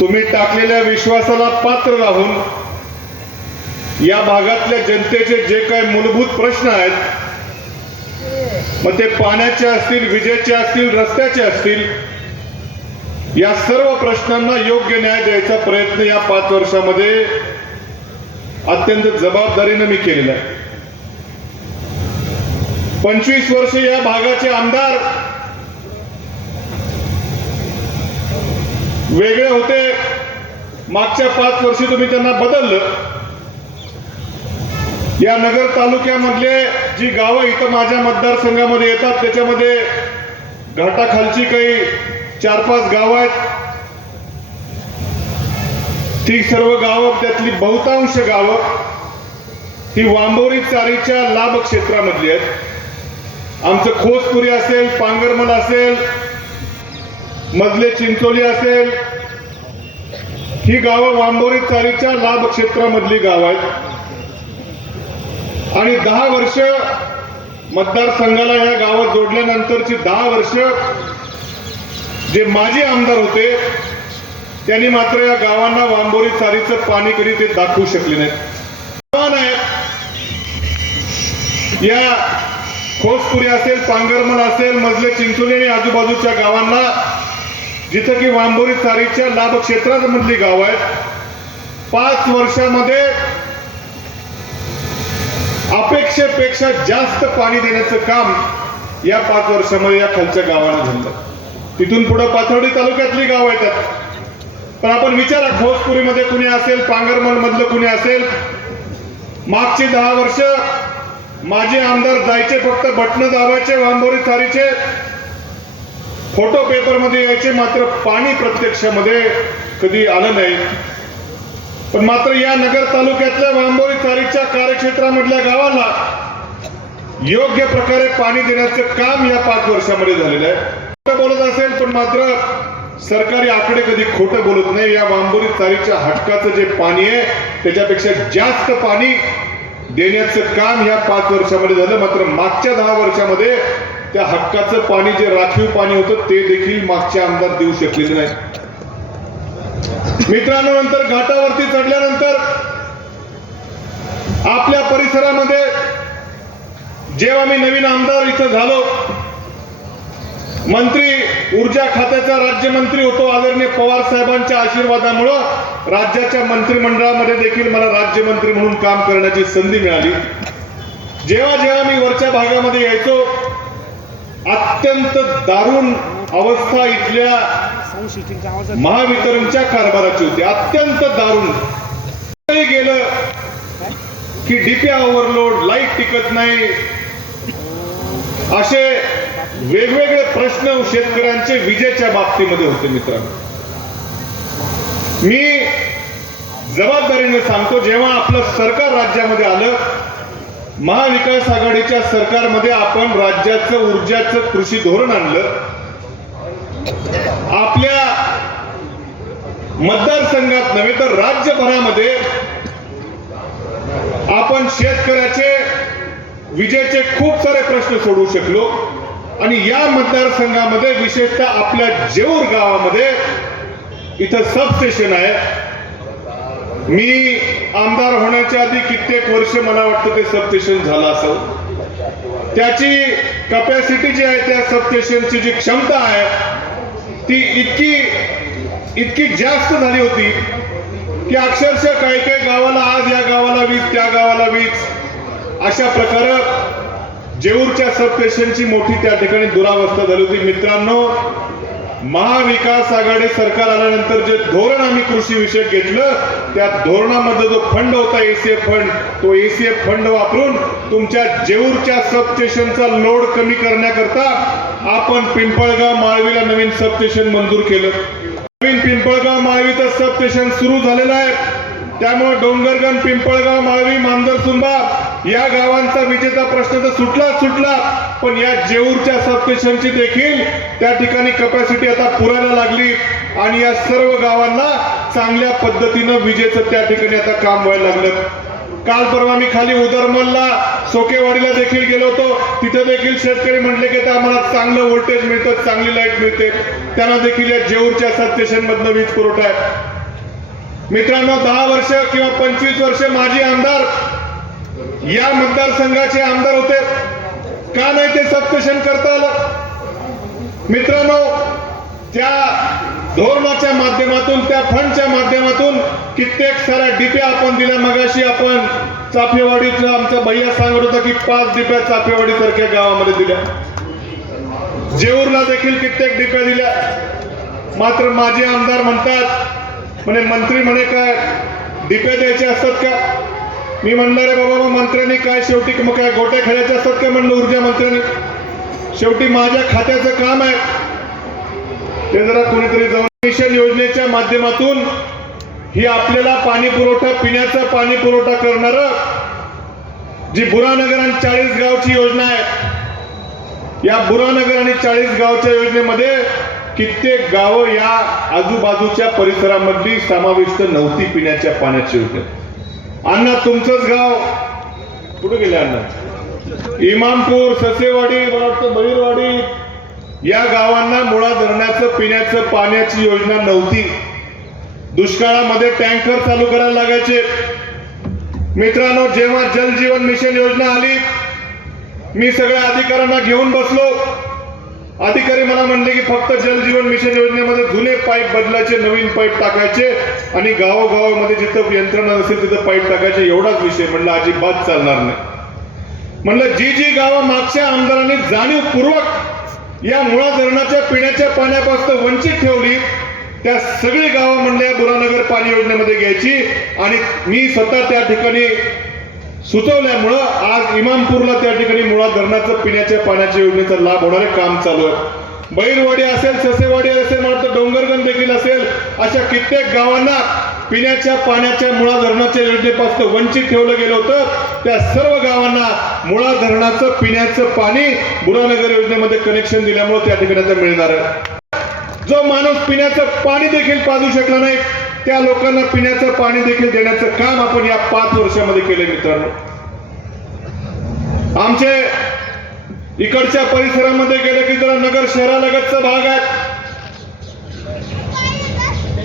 तुम्ही टाकलेल्या विश्वासाला पात्र राहून या भागातल्या जनतेचे जे काही मूलभूत प्रश्न आहेत मग ते पाण्याचे असतील विजेचे असतील रस्त्याचे असतील या सर्व प्रश्नांना योग्य न्याय द्यायचा प्रयत्न या पाच वर्षामध्ये अत्यंत जबाबदारीनं मी केलेला आहे. पंचवीस वर्ष या भागाचे आमदार वेगळे होते. मागच्या पाच वर्षी तुम्ही त्यांना बदललं. या नगर तालुक्यामधले जी गावं इथं माझ्या मतदारसंघामध्ये येतात त्याच्यामध्ये घाटाखालची काही चार पाच गावं आहेत. ती सर्व गावं त्यातली बहुतांश गावं ही वांबोरी चारीच्या लाभ क्षेत्रामधली आहेत. आमचं खोसपुरी असेल पांगरमल असेल मजले चिंचोली असेल ही गावं वांबोरी चारीच्या लाभ क्षेत्रामधली गाव आहेत. आणि दहा वर्ष मतदारसंघाला या गावात जोडल्यानंतरची दहा वर्ष जे माजी आमदार होते त्यांनी मात्र या गावांना वांबोरी चारीचं पाणी कधी ते दाखवू शकले नाहीत. या खोसपुरी असेल पांगरमल असेल मजले चिंचोली आणि आजूबाजूच्या गावांना जिथं की वांबोरी तारीच्या लाभक्षेत्रात क्षेत्रामधली गाव आहेत. पाच वर्षामध्ये अपेक्षेपेक्षा जास्त पाणी देण्याचं काम या पाच वर्षामध्ये या खालच्या गावाला झालं. तिथून पुढे पाथर्डी तालुक्यातली गाव येतात. पण आपण विचारा ठोसपुरीमध्ये कुणी असेल पांगरमल मधलं कुणी असेल? मागची दहा वर्ष माझे आमदार जायचे फक्त बटणं दाबायचे वांबोरी थारीचे फोटो पेपरमध्ये यायचे मात्र पाणी प्रत्यक्षामध्ये कधी आलं नाही. पण मात्र या नगर तालुक्यातल्या वांबोरी चारीच्या कार्यक्षेत्रामधल्या गावाला योग्य प्रकारे पाणी देण्याचं काम या पाच वर्षामध्ये झालेलं आहे. खोटं बोलत असेल पण मात्र सरकारी आकडे कधी खोटं बोलत नाही. या वांबोरी चारीच्या हटकाचं जे पाणी आहे त्याच्यापेक्षा जास्त पाणी देण्याचं काम या पाच वर्षामध्ये झालं. मात्र मागच्या दहा वर्षामध्ये त्या हक्काचं पाणी जे राखीव पाणी होतं ते देखील मागचे आमदार देऊ शकलेले नाही मित्रांनो नंतर घाटावरती चढल्यानंतर आपल्या परिसरामध्ये जेव्हा मी नवीन आमदार इथं झालो मंत्री ऊर्जा खात्याचा राज्यमंत्री होतो आदरणीय पवार साहेबांच्या आशीर्वादामुळं राज्याच्या मंत्रिमंडळामध्ये देखील मला राज्यमंत्री म्हणून काम करण्याची संधी मिळाली. जेव्हा जेव्हा मी वरच्या भागामध्ये यायचो अत्यंत दारुण अवस्था इथल्या महावितरणच्या कारभाराची होती. अत्यंत दारुण. गेलं की डीपीआ ओव्हरलोड लाइट टिकत नाही. असे वेगवेगळे प्रश्न शेतकऱ्यांचे विजेच्या बाबतीमध्ये होते मित्रांनो. मी जबाबदारीने सांगतो जेव्हा आपलं सरकार राज्यामध्ये आलं महाविकास आघाडीच्या सरकारमध्ये आपण राज्याचं ऊर्जाचं कृषी धोरण आणलं. आपल्या मतदारसंघात नव्हे तर राज्यभरामध्ये आपण शेतकऱ्याचे विजेचे खूप सारे प्रश्न सोडवू शकलो. आणि या मतदारसंघामध्ये विशेषतः आपल्या जेऊर गावामध्ये इथं सबस्टेशन आहे. मी आमदार होण्याच्या आधी कित्येक वर्ष मला वाटतं ते सबस्टेशन झालं असं त्याची कपॅसिटी जी आहे त्या सबस्टेशनची जी क्षमता आहे ती इतकी इतकी जास्त झाली होती की अक्षरशः काही काही गावाला आज या गावाला वीज त्या गावाला वीज. अशा प्रकारे जेऊरच्या सबस्टेशनची मोठी त्या ठिकाणी दुरावस्था झाली होती. मित्रांनो महाविकास आघाडी सरकार आल्यानंतर जे धोरण आम्ही कृषी विषयक घेतलं त्या धोरणामध्ये जो फंड होता एसीएफ फंड तो एसीएफ फंड वापरून तुमच्या जेऊरच्या सबस्टेशनचा लोड कमी करण्याकरता आपण पिंपळगाव माळवीला नवीन सबस्टेशन मंजूर केलं. नवीन पिंपळगाव माळवीचं सबस्टेशन सुरू झालेलं आहे. त्यामुळे डोंगरगण पिंपळगाव माळवी मांजर मांजरसुंबा या गावांचा विजेचा प्रश्न तर सुटला सुटला. पण या जेऊरच्या सबस्टेशनची देखील त्या ठिकाणी कपॅसिटी आता पुरायला लागली. आणि या सर्व गावांना चांगल्या पद्धतीनं विजेचं त्या ठिकाणी आता काम व्हायला लागलं. काल परवा मी खाली उदरमलला सोकेवाडीला देखील गेलो होतो. तिथे देखील शेतकरी म्हटले की आम्हाला चांगलं व्होल्टेज मिळतं चांगली लाइट मिळते. त्यांना देखील या जेऊरच्या सबस्टेशनमधनं वीज पुरवठा आहे. मित्रांनो दहा वर्ष किंवा पंचवीस वर्ष माजी आमदार या मतदारसंघाचे आमदार होते. का नाही ते सबस्टेशन करता आलं? मित्रांनो त्या धोरणाच्या माध्यमातून त्या फंडच्या माध्यमातून कित्येक साऱ्या डिप्या आपण दिल्या. मगाशी आपण चाफेवाडीचं आमचा भैया सांगत होता की पाच डिप्या चाफेवाडी सारख्या गावामध्ये दिल्या. जेऊरला देखील कित्येक डिप्या दिल्या. मात्र माझे आमदार म्हणतात म्हणे मंत्री म्हणे काय डिप्या द्यायचे असतात का? मी म्हणणार आहे बाबा मग मंत्र्यांनी काय शेवटी मग काय गोट्या खेळायचे असतात का? म्हणलं ऊर्जा मंत्र्यांनी. शेवटी माझ्या खात्याचं काम आहे. ते जरा कुणीतरी जाऊन मिशन योजनेच्या माध्यमातून ही आपल्याला पाणी पुरवठा पिण्याचा पाणी पुरवठा करणार जी बुरानगर आणि चाळीस गावची योजना आहे या बुरानगर आणि चाळीस गावच्या योजनेमध्ये कित्येक गावं या आजूबाजूच्या परिसरामधली समाविष्ट नव्हती पिण्याच्या पाण्याची योजना अण्णा तुमचंच गाव कुठे गेले अण्णा? इमामपूर ससेवाडी मला वाटतं बहिरवाडी. या गावांना मुळा धरणाचं पिण्याचं पाण्याची योजना नव्हती. दुष्काळामध्ये टँकर चालू करायला लागायचे. मित्रांनो जेव्हा जल जीवन मिशन योजना आली मी सगळ्या अधिकाऱ्यांना घेऊन बसलो. अधिकारी मला म्हणले की फक्त जल जीवन मिशन योजनेमध्ये जुने पाईप बदलायचे नवीन पाईप टाकायचे आणि गावोगावामध्ये जिथं यंत्रणा नसेल तिथं पाईप टाकायचे एवढाच विषय. म्हणलं अजिबात चालणार नाही. म्हणलं जी जी गावं मागच्या आमदारांनी जाणीवपूर्वक या मुळा धरणाच्या पिण्याच्या पाण्यापासून वंचित ठेवली त्या सगळी गावं म्हणल्या बुरानगर पाणी योजनेमध्ये घ्यायची आणि मी स्वतः त्या ठिकाणी सुचवल्यामुळं आज इमामपूरला त्या ठिकाणी मुळा धरणाचं पिण्याच्या पाण्याच्या योजनेचा लाभ होणारे काम चालू आहे. बैरवाडी असेल ससेवाडी असेल मला तर डोंगरगण देखील असेल अशा कित्येक गावांना पिण्याच्या पाण्याच्या मुळा धरणाच्या योजनेपासून वंचित ठेवलं गेलं होतं. त्या सर्व गावांना मुळा धरणाचं पिण्याचं पाणी बुरानगर योजनेमध्ये कनेक्शन दिल्यामुळे त्या ठिकाणी मिळणार आहे. जो माणूस पिण्याचं पाणी देखील पाजू शकला नाही त्या लोकांना पिण्याचं पाणी देखील देण्याचं काम आपण या पाच वर्षामध्ये केले मित्रांनो. आमचे इकडच्या परिसरामध्ये गेले की जरा नगर शहरालगतचा भाग आहे.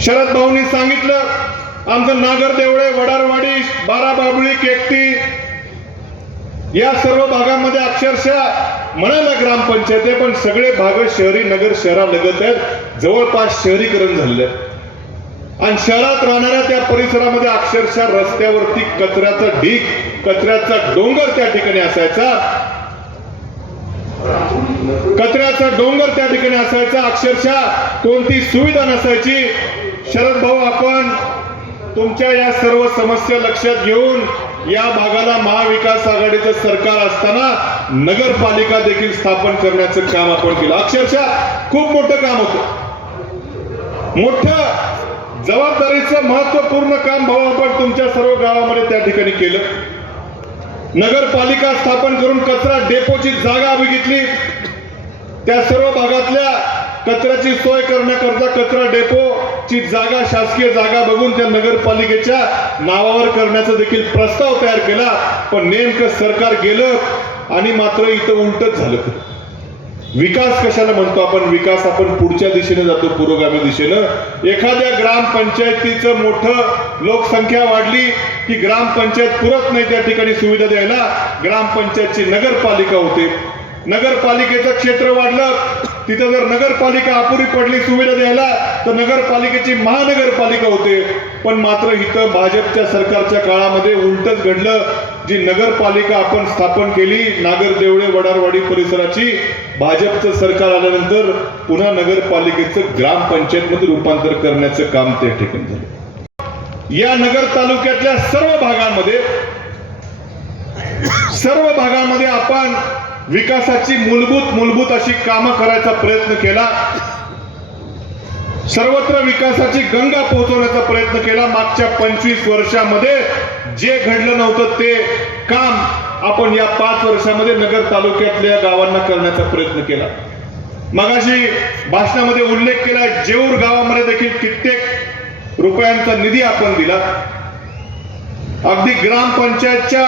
शरद भाऊनी सांगितलं आमचं नागर देवळे वडारवाडी बारा बाबुळी केकटी या सर्व भागामध्ये अक्षरशः म्हणाला ग्रामपंचायत आहे पण सगळे भाग शहरी नगर शहरालगत आहेत. जवळपास शहरीकरण झालेलं आहे. आणि शहरात राहणाऱ्या त्या परिसरामध्ये अक्षरशः रस्त्यावरती कचऱ्याचा ढीक कचऱ्याचा डोंगर त्या ठिकाणी असायचा. कचऱ्याचा डोंगर त्या ठिकाणी असायचा. अक्षरशः कोणती सुविधा नसायची. शरद भाऊ आपण तुमच्या या सर्व समस्या लक्षात घेऊन या भागाला महाविकास आघाडीचं सरकार असताना नगरपालिका देखील स्थापन करण्याचं काम आपण केलं. अक्षरशः खूप मोठं काम होतं. मोठं जबाबदारीचं महत्त्वपूर्ण काम भाऊ आपण तुमच्या सर्व गावामध्ये त्या ठिकाणी केलं. नगरपालिका स्थापन करून कचरा डेपोची जागा बघितली त्या सर्व भागातल्या कचऱ्याची सोय करण्याकरता कचरा डेपोची जागा शासकीय जागा बघून त्या नगरपालिकेच्या नावावर करण्याचा देखील प्रस्ताव तयार केला. पण नेमकं सरकार गेलं आणि मात्र इथं उलटच झालं. विकास कशाला म्हणतो आपण? विकास आपण पुढच्या दिशेने जातो पुरोगामी दिशेनं. एखाद्या ग्रामपंचायतीचं मोठं लोकसंख्या वाढली की ग्रामपंचायत पुरत नाही त्या ठिकाणी सुविधा द्यायला ग्रामपंचायतची नगरपालिका होते. नगरपालिकेचं क्षेत्र वाढलं तिथं जर नगरपालिका अपुरी पडली सुविधा द्यायला तर नगरपालिकेची महानगरपालिका होते. पण मात्र इथं भाजपच्या सरकारच्या काळामध्ये उलटच घडलं. जी नगरपालिका आपण स्थापन केली नागर देवळे वडारवाडी परिसराची भाजपचं सरकार आल्यानंतर पुन्हा नगरपालिकेचं ग्रामपंचायतमध्ये रूपांतर करण्याचं काम त्या ठिकाणी झालं. या नगर तालुक्यातल्या सर्व भागामध्ये सर्व भागामध्ये आपण विकासाची मूलभूत मूलभूत अशी कामं करायचा प्रयत्न केला. सर्वत्र विकासाची गंगा पोहोचवण्याचा प्रयत्न केला. मागच्या पंचवीस वर्षामध्ये जे घडलं नव्हतं ते काम आपण या पाच वर्षामध्ये नगर तालुक्यातल्या गावांना करण्याचा प्रयत्न केला. मगाशी भाषणामध्ये उल्लेख केला जेऊर गावामध्ये देखील कित्येक रुपयांचा निधी आपण दिला. अगदी ग्रामपंचायतच्या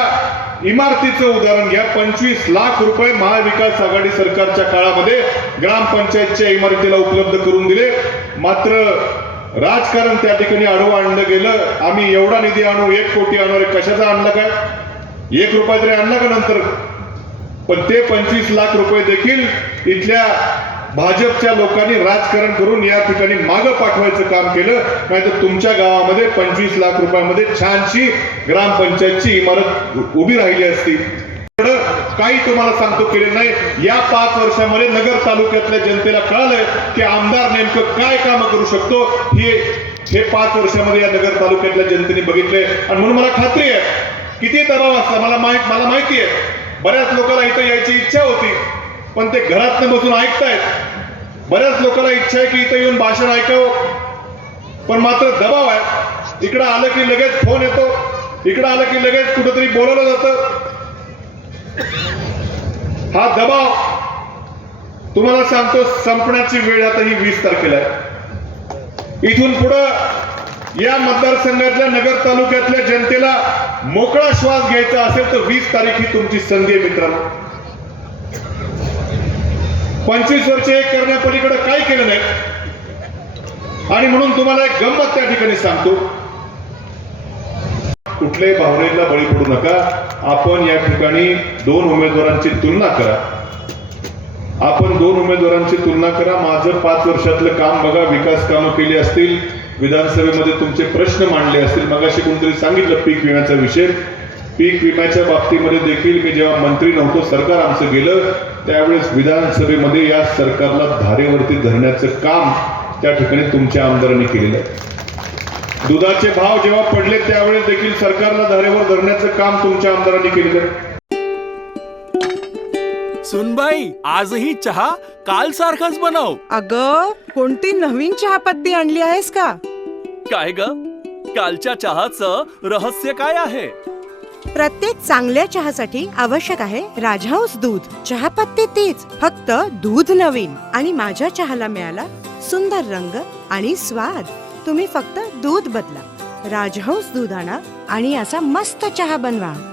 इमारतीचं उदाहरण घ्या. पंचवीस लाख रुपये महाविकास आघाडी सरकारच्या काळामध्ये ग्रामपंचायतच्या इमारतीला उपलब्ध करून दिले. मात्र राजकारण त्या ठिकाणी आडवं आणलं गेलं. आम्ही एवढा निधी आणू एक कोटी आणू अरे कशाचा आणला काय? एक रुपया तरी आणला का नंतर? पण ते पंचवीस लाख रुपये देखील इथल्या भाजपच्या लोकांनी राजकारण करून या ठिकाणी मागं पाठवायचं काम केलं. नाहीतर तुमच्या गावामध्ये पंचवीस लाख रुपयामध्ये छानशी ग्रामपंचायतची इमारत उभी राहिली असती. काही तुम्हाला सांगतो केले नाही. या पाच वर्षामध्ये नगर तालुक्यातल्या जनतेला कळालं की आमदार नेमकं काय काम करू शकतो. हे हे पाच वर्षामध्ये या नगर तालुक्यातल्या जनतेने बघितलंय. आणि म्हणून मला खात्री आहे किती दबाव असला मला माहीत मला माहिती आहे. बऱ्याच लोकांना इथं यायची इच्छा होती पण ते घरात बसून ऐकतायत. बऱ्याच लोकांना इच्छा आहे की इथं येऊन भाषण ऐकावं. पण मात्र दबाव आहे. इकडं आलं की लगेच फोन येतो. इकडं आलं की लगेच कुठंतरी बोलवलं जातं. हा दबाव तुम्हाला सांगतो संपण्याची वेळ आता ही वीस तारखेला आहे. इथून पुढं या मतदारसंघातल्या नगर तालुक्यातल्या जनतेला मोकळा श्वास घ्यायचा असेल तर वीस तारीख ही तुमची संधी आहे मित्रांनो. पंचवीस वर्ष एक करण्यापलीकडे काय केलं नाही. आणि म्हणून तुम्हाला एक गंमत त्या ठिकाणी सांगतो. कुठल्याही भावनेला बळी पडू नका. आपण या ठिकाणी दोन उमेदवारांची तुलना करा. आपण दोन उमेदवारांची तुलना करा. माझं पाच वर्षातलं काम बघा विकास कामं केली असतील विधानसभेमध्ये तुमचे प्रश्न मांडले असतील. मगाशी कोणतरी सांगितलं पीक विम्याचा विषय. पीक विम्याच्या बाबतीमध्ये देखील मी जेव्हा मंत्री नव्हतो सरकार आमचं गेलं त्यावेळेस विधानसभेमध्ये या सरकारला धारेवरती धरण्याचं काम त्या ठिकाणी तुमच्या आमदारांनी केलेलं आहे. दुधाचे भाव जेव्हा पडले त्यावेळेस देखील सरकारला धारेवर धरण्याचं काम तुमच्या आमदारांनी आहे सुनबाई आजही चहा काल सारखाच बनव. अग कोणती नवीन चहापत्ती आणली आहेस का? काय ग? कालच्या चहाचं रहस्य काय आहे? प्रत्येक चांगल्या चहासाठी आवश्यक आहे राजहंस दूध. चहापत्ती तीच फक्त दूध नवीन. आणि माझ्या चहाला मिळाला सुंदर रंग आणि स्वाद. तुम्ही फक्त दूध बदला. राजहंस दूध आणा आणि असा मस्त चहा बनवा.